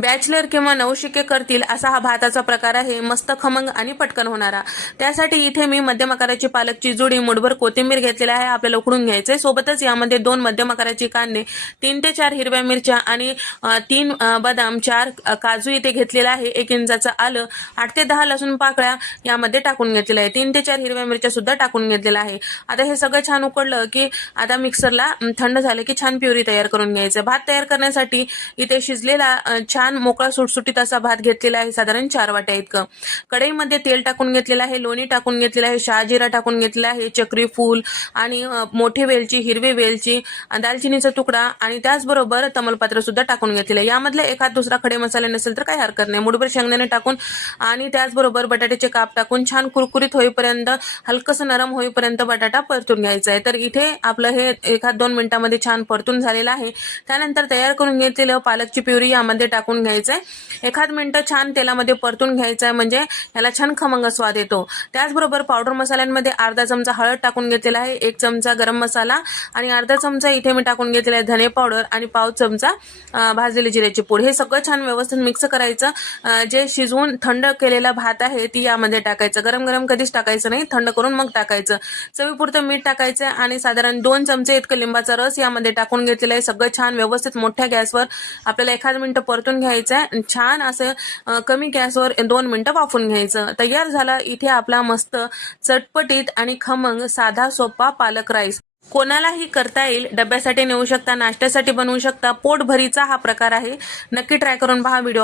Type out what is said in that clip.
Bachelor किंवा नवशिके करतील असा हा भाताचा प्रकार आहे, मस्त खमंग आणि पटकन होणारा। त्यासाठी इथे मी मध्यम आकाराची पालकची जुडी, मुठभर कोथिंबीर घेतलेली आहे, आपल्याला उकडून घ्यायचे। सोबतच यामध्ये 2 मध्यम आकाराची कांदे, 3 ते 4 हिरव्या मिरच्या आणि 3 बदाम, 4 काजू इथे घेतलेला आहे, 1 इंचाचं आलं, 8 ते 10 लसूण पाकळ्या यामध्ये टाकून घेतलेला आहे, 3 ते 4 हिरव्या मिरच्या सुद्धा टाकून घेतलेला आहे। आता हे सगळं छान उकडलं की आता मिक्सरला थंड झालं की छान प्युरी तयार करून घ्यायचं। भात तयार करण्यासाठी इथे शिजलेला छान मोकळा सुटसुटीत असा भात घेतलेला आहे, साधारण 4 वाट्या इतकं। कढईमध्ये तेल टाकून घेतलेलं आहे, लोणी टाकून घेतलेलं आहे, शहाजिरा टाकून घेतलेला आहे, चक्री फूल आणि मोठी वेलची, हिरवी वेलची, दालचिनीचा तुकडा आणि त्याचबरोबर तमालपत्र सुद्धा टाकून घेतलेलं आहे। यामधले एखाद दुसरा खडे मसाले नसेल तर काही हरकत नाही। मुठभर शेंगदाणे टाकून आणि त्याचबरोबर बटाट्याचे काप टाकून छान कुरकुरीत होईपर्यंत, हलकसं नरम होईपर्यंत बटाटा परतून घ्यायचा आहे। तर इथे आपलं हे 1-2 मिनिटांमध्ये छान परतून झालेलं आहे। त्यानंतर तयार करून घेतलेलं पालकची प्युरी यामध्ये टाकून घ्यायचंय, 1 मिनिट छान तेलामध्ये परतून घ्यायचंय, म्हणजे याला छान खमंग स्वाद येतो। त्याचबरोबर पावडर मसाल्यांमध्ये अर्धा चमचा हळद टाकून घेतलेला आहे, 1 चमचा गरम मसाला आणि अर्धा चमचा इथे मी टाकून घेतलेला आहे धने पावडर आणि पाव चमचा भाजलेली जिऱ्याची पूड। हे सगळं छान व्यवस्थित मिक्स करायचं। जे शिजवून थंड केलेला भात आहे ती यामध्ये टाकायचं, गरम गरम कधीच टाकायचं नाही, थंड करून मग टाकायचं। चवीपुरतं मीठ टाकायचं आणि साधारण 2 चमचे इतकं लिंबाचा रस यामध्ये टाकून घेतलेला आहे। सगळं छान व्यवस्थित मोठ्या गॅसवर आपल्याला 1 मिनिट परतून घ्यायचं आहे, छान असं कमी गॅसवर 2 मिनिटं वाफून घ्यायचं। तयार झाला इथे आपला मस्त चटपटीत आणि खमंग साधा सोपा पालक राईस। कोणालाही करता येईल, डब्यासाठी नेऊ शकता, नाश्त्यासाठी बनवू शकता, पोटभरीचा हा प्रकार आहे। नक्की ट्राय करून पहा व्हिडिओ